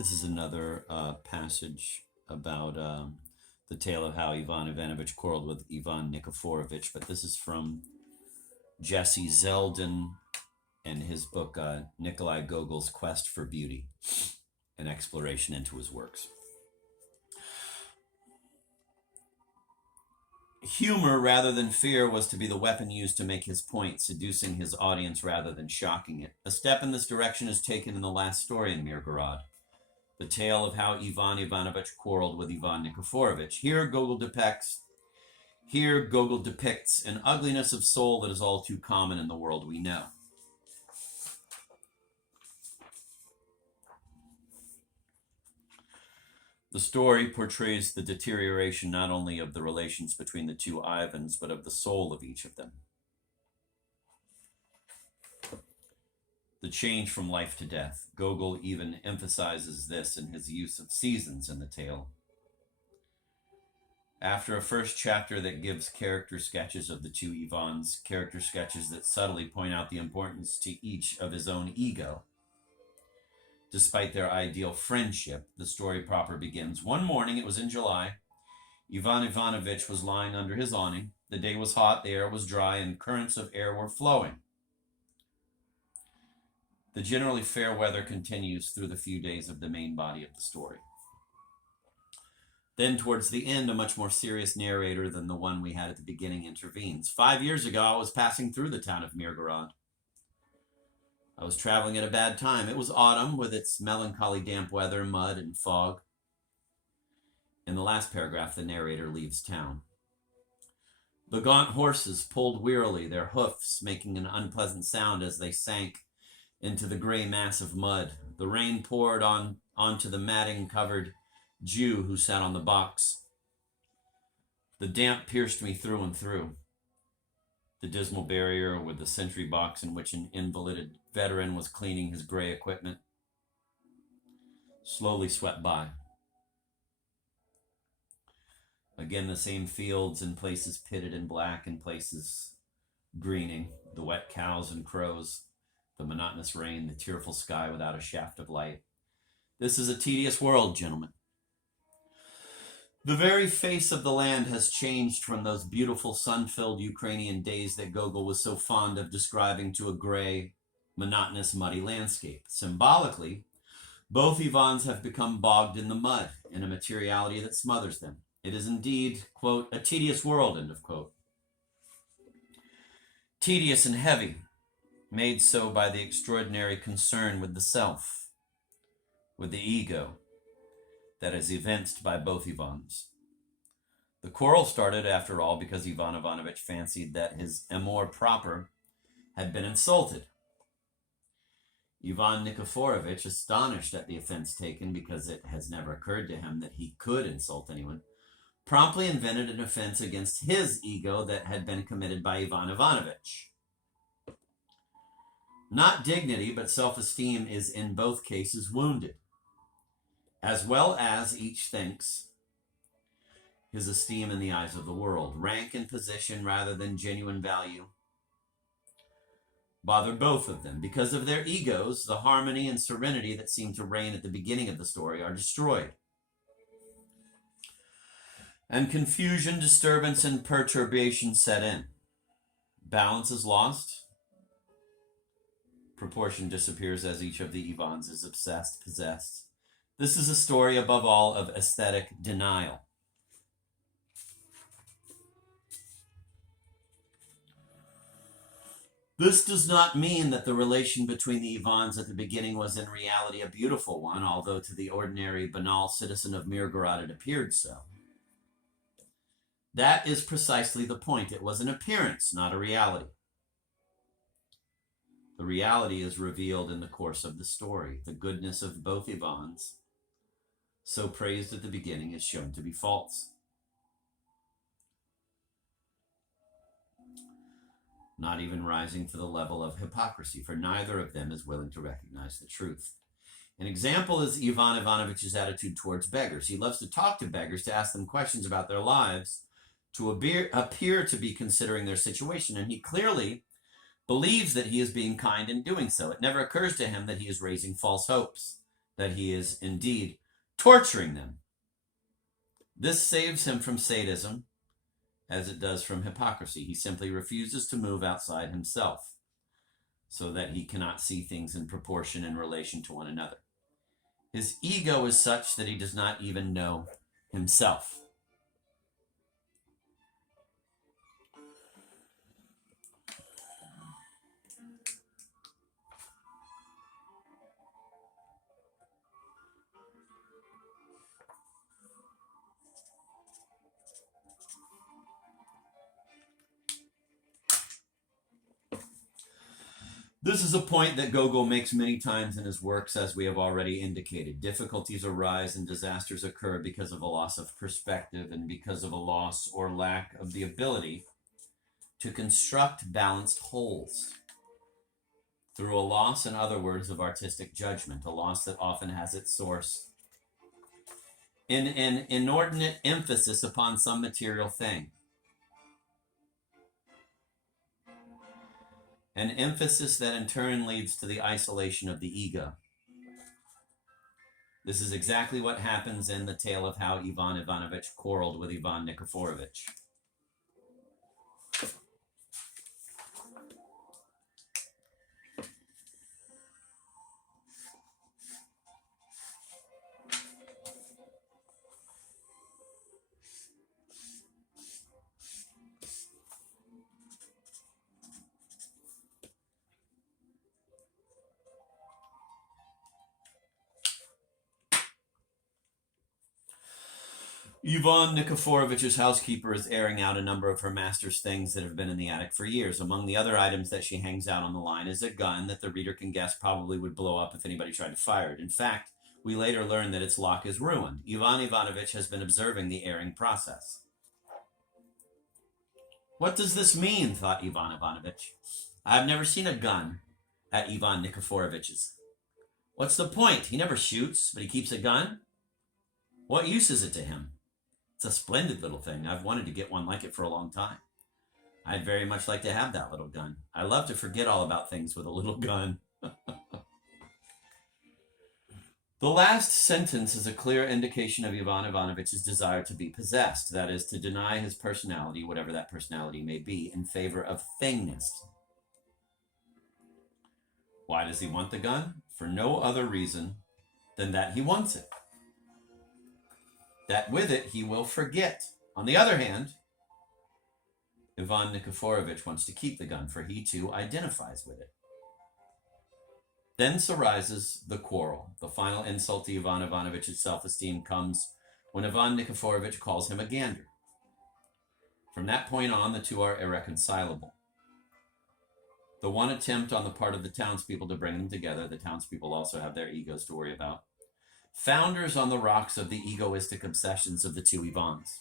This is another passage about the tale of how Ivan Ivanovich quarreled with Ivan Nikiforovich, but this is from Jesse Zeldin and his book, Nikolai Gogol's Quest for Beauty, an exploration into his works. Humor rather than fear was to be the weapon used to make his point, seducing his audience rather than shocking it. A step in this direction is taken in the last story in Mirgorod, the tale of how Ivan Ivanovich quarreled with Ivan Nikiforovich. Here Gogol depicts an ugliness of soul that is all too common in the world we know. The story portrays the deterioration not only of the relations between the two Ivans, but of the soul of each of them. The change from life to death. Gogol even emphasizes this in his use of seasons in the tale. After a first chapter that gives character sketches of the two Ivans, character sketches that subtly point out the importance to each of his own ego, despite their ideal friendship, the story proper begins. One morning, it was in July, Ivan Ivanovich was lying under his awning. The day was hot, the air was dry, and currents of air were flowing. The generally fair weather continues through the few days of the main body of the story. Then, towards the end, a much more serious narrator than the one we had at the beginning intervenes. 5 years ago, I was passing through the town of Mirgorod. I was traveling at a bad time. It was autumn with its melancholy damp weather, mud, and fog. In the last paragraph, the narrator leaves town. The gaunt horses pulled wearily, their hoofs making an unpleasant sound as they sank into the gray mass of mud. The rain poured onto the matting-covered Jew who sat on the box. The damp pierced me through and through. The dismal barrier with the sentry box in which an invalided veteran was cleaning his gray equipment slowly swept by. Again, the same fields, in places pitted and black, in places greening, the wet cows and crows, the monotonous rain, the tearful sky without a shaft of light. This is a tedious world, gentlemen. The very face of the land has changed from those beautiful sun-filled Ukrainian days that Gogol was so fond of describing to a gray, monotonous, muddy landscape. Symbolically, both Ivans have become bogged in the mud, in a materiality that smothers them. It is indeed, quote, a tedious world, end of quote. Tedious and heavy, made so by the extraordinary concern with the self, with the ego, that is evinced by both Ivans. The quarrel started, after all, because Ivan Ivanovich fancied that his amour propre had been insulted. Ivan Nikiforovich, astonished at the offense taken because it has never occurred to him that he could insult anyone, promptly invented an offense against his ego that had been committed by Ivan Ivanovich. Not dignity, but self-esteem is in both cases wounded, as well as each thinks his esteem in the eyes of the world. Rank and position rather than genuine value bother both of them. Because of their egos, the harmony and serenity that seem to reign at the beginning of the story are destroyed. And confusion, disturbance, and perturbation set in. Balance is lost. Proportion disappears as each of the Ivans is obsessed, possessed. This is a story, above all, of aesthetic denial. This does not mean that the relation between the Ivans at the beginning was in reality a beautiful one, although to the ordinary, banal citizen of Mirgorod it appeared so. That is precisely the point. It was an appearance, not a reality. The reality is revealed in the course of the story. The goodness of both Ivans, so praised at the beginning, is shown to be false. Not even rising to the level of hypocrisy, for neither of them is willing to recognize the truth. An example is Ivan Ivanovich's attitude towards beggars. He loves to talk to beggars, to ask them questions about their lives, to appear to be considering their situation, and he clearly believes that he is being kind in doing so. It never occurs to him that he is raising false hopes, that he is indeed torturing them. This saves him from sadism, as it does from hypocrisy. He simply refuses to move outside himself, so that he cannot see things in proportion in relation to one another. His ego is such that he does not even know himself. This is a point that Gogol makes many times in his works, as we have already indicated. Difficulties arise and disasters occur because of a loss of perspective and because of a loss or lack of the ability to construct balanced wholes. Through a loss, in other words, of artistic judgment, a loss that often has its source in an inordinate emphasis upon some material thing. An emphasis that in turn leads to the isolation of the ego. This is exactly what happens in the tale of how Ivan Ivanovich quarreled with Ivan Nikiforovich. Ivan Nikiforovich's housekeeper is airing out a number of her master's things that have been in the attic for years. Among the other items that she hangs out on the line is a gun that the reader can guess probably would blow up if anybody tried to fire it. In fact, we later learn that its lock is ruined. Ivan Ivanovich has been observing the airing process. What does this mean, thought Ivan Ivanovich. I've never seen a gun at Ivan Nikiforovich's. What's the point? He never shoots, but he keeps a gun? What use is it to him? It's a splendid little thing. I've wanted to get one like it for a long time. I'd very much like to have that little gun. I love to forget all about things with a little gun. The last sentence is a clear indication of Ivan Ivanovich's desire to be possessed, that is, to deny his personality, whatever that personality may be, in favor of thingness. Why does he want the gun? For no other reason than that he wants it. That with it he will forget. On the other hand, Ivan Nikiforovich wants to keep the gun, for he too identifies with it. Thence arises the quarrel. The final insult to Ivan Ivanovich's self-esteem comes when Ivan Nikiforovich calls him a gander. From that point on, the two are irreconcilable. The one attempt on the part of the townspeople to bring them together, the townspeople also have their egos to worry about, founders on the rocks of the egoistic obsessions of the two Ivans.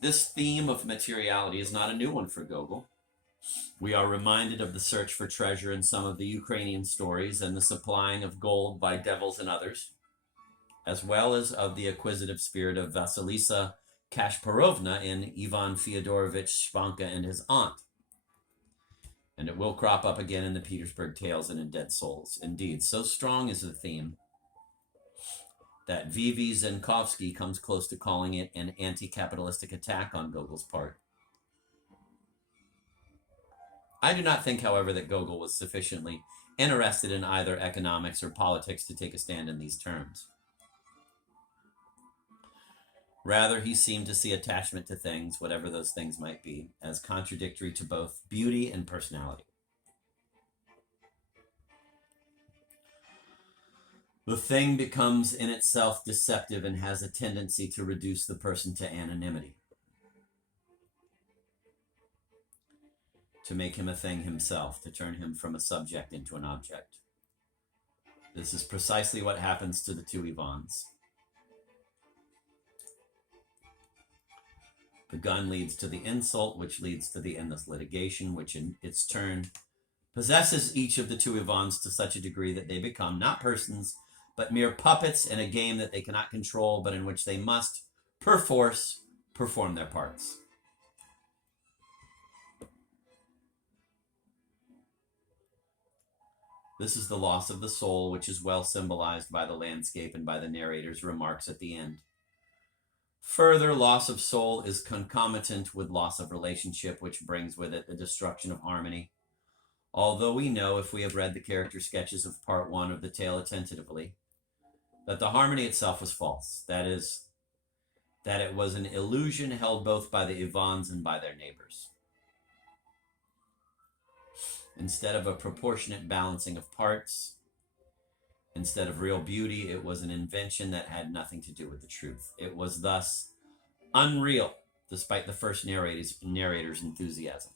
This theme of materiality is not a new one for Gogol. We are reminded of the search for treasure in some of the Ukrainian stories and the supplying of gold by devils and others, as well as of the acquisitive spirit of Vasilisa Kashparovna in Ivan Fyodorovich Shvanka and his aunt. And it will crop up again in the Petersburg Tales and in Dead Souls. Indeed, so strong is the theme that V.V. Zenkovsky comes close to calling it an anti-capitalistic attack on Gogol's part. I do not think, however, that Gogol was sufficiently interested in either economics or politics to take a stand in these terms. Rather, he seemed to see attachment to things, whatever those things might be, as contradictory to both beauty and personality. The thing becomes in itself deceptive and has a tendency to reduce the person to anonymity, to make him a thing himself, to turn him from a subject into an object. This is precisely what happens to the two Ivans. The gun leads to the insult, which leads to the endless litigation, which in its turn possesses each of the two Ivans to such a degree that they become not persons, but mere puppets in a game that they cannot control, but in which they must, perforce, perform their parts. This is the loss of the soul, which is well symbolized by the landscape and by the narrator's remarks at the end. Further, loss of soul is concomitant with loss of relationship, which brings with it the destruction of harmony. Although we know, if we have read the character sketches of part 1 of the tale attentively, that the harmony itself was false. That is, that it was an illusion held both by the Ivans and by their neighbors. Instead of a proportionate balancing of parts, instead of real beauty, it was an invention that had nothing to do with the truth. It was thus unreal, despite the first narrator's enthusiasm.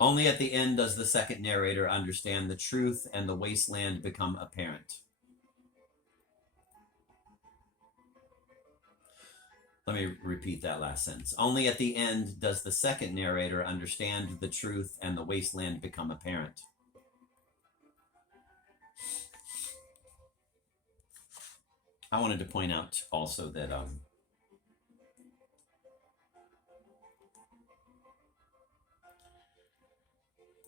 Only at the end does the second narrator understand the truth and the wasteland become apparent. Let me repeat that last sentence. Only at the end does the second narrator understand the truth and the wasteland become apparent. I wanted to point out also that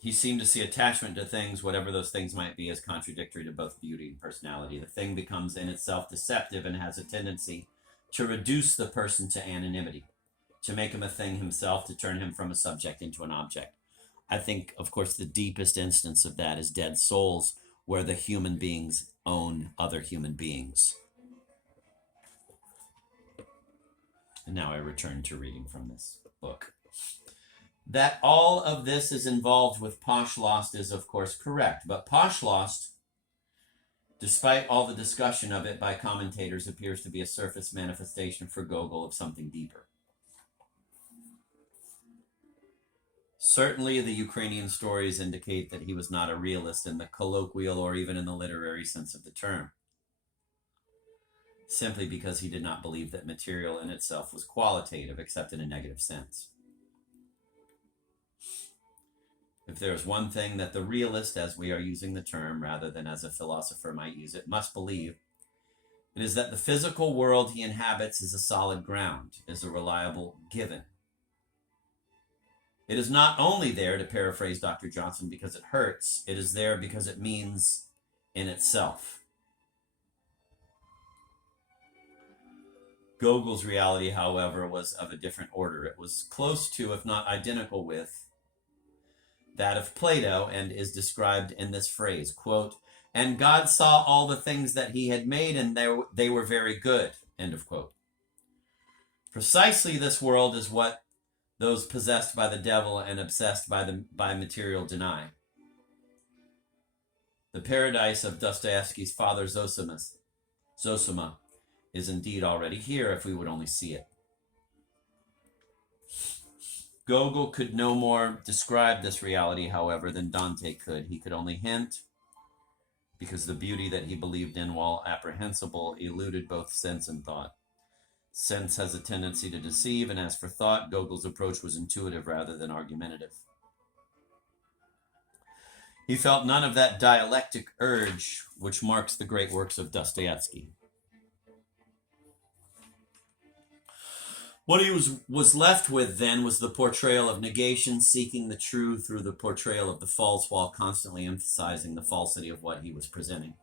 he seemed to see attachment to things, whatever those things might be, as contradictory to both beauty and personality. The thing becomes in itself deceptive and has a tendency to reduce the person to anonymity, to make him a thing himself, to turn him from a subject into an object. I think, of course, the deepest instance of that is Dead Souls, where the human beings own other human beings. And now I return to reading from this book. That all of this is involved with Poshlost is, of course, correct. But Poshlost, despite all the discussion of it by commentators, appears to be a surface manifestation for Gogol of something deeper. Certainly, the Ukrainian stories indicate that he was not a realist in the colloquial or even in the literary sense of the term, simply because he did not believe that material in itself was qualitative, except in a negative sense. If there is one thing that the realist, as we are using the term, rather than as a philosopher might use it, must believe, it is that the physical world he inhabits is a solid ground, is a reliable given. It is not only there, to paraphrase Dr. Johnson, because it hurts, it is there because it means in itself. Gogol's reality, however, was of a different order. It was close to, if not identical with, that of Plato, and is described in this phrase, quote, "And God saw all the things that he had made, and they were very good," end of quote. Precisely this world is what those possessed by the devil and obsessed by material deny. The paradise of Dostoevsky's father Zosima is indeed already here if we would only see it. Gogol could no more describe this reality, however, than Dante could. He could only hint, because the beauty that he believed in, while apprehensible, eluded both sense and thought. Sense has a tendency to deceive, and as for thought, Gogol's approach was intuitive rather than argumentative. He felt none of that dialectic urge which marks the great works of Dostoevsky. What he was left with then was the portrayal of negation, seeking the true through the portrayal of the false, while constantly emphasizing the falsity of what he was presenting.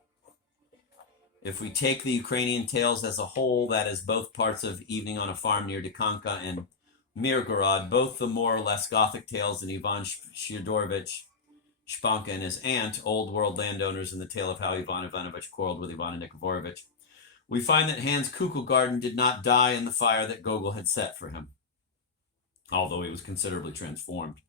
If we take the Ukrainian tales as a whole, that is both parts of Evening on a Farm near Dikanka and Mirgorod, both the more or less Gothic tales in Ivan Shiodorovich Shpanka and his aunt, old world landowners, in the tale of how Ivan Ivanovich quarreled with Ivan Nikiforovich, we find that Hans Kuckelgarten did not die in the fire that Gogol had set for him, although he was considerably transformed.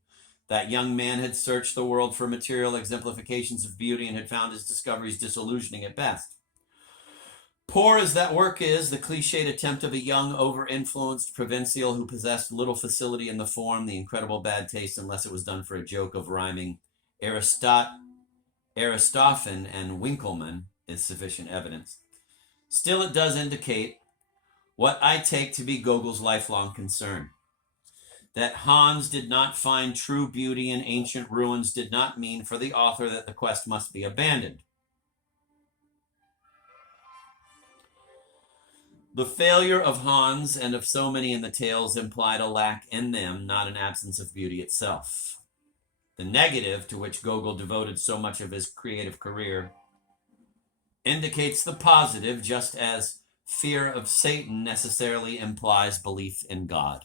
That young man had searched the world for material exemplifications of beauty and had found his discoveries disillusioning at best. Poor as that work is, the cliched attempt of a young, over-influenced provincial who possessed little facility in the form, the incredible bad taste unless it was done for a joke of rhyming Aristophanes and Winckelmann, is sufficient evidence. Still, it does indicate what I take to be Gogol's lifelong concern. That Hans did not find true beauty in ancient ruins did not mean for the author that the quest must be abandoned. The failure of Hans and of so many in the tales implied a lack in them, not an absence of beauty itself. The negative, to which Gogol devoted so much of his creative career, indicates the positive, just as fear of Satan necessarily implies belief in God.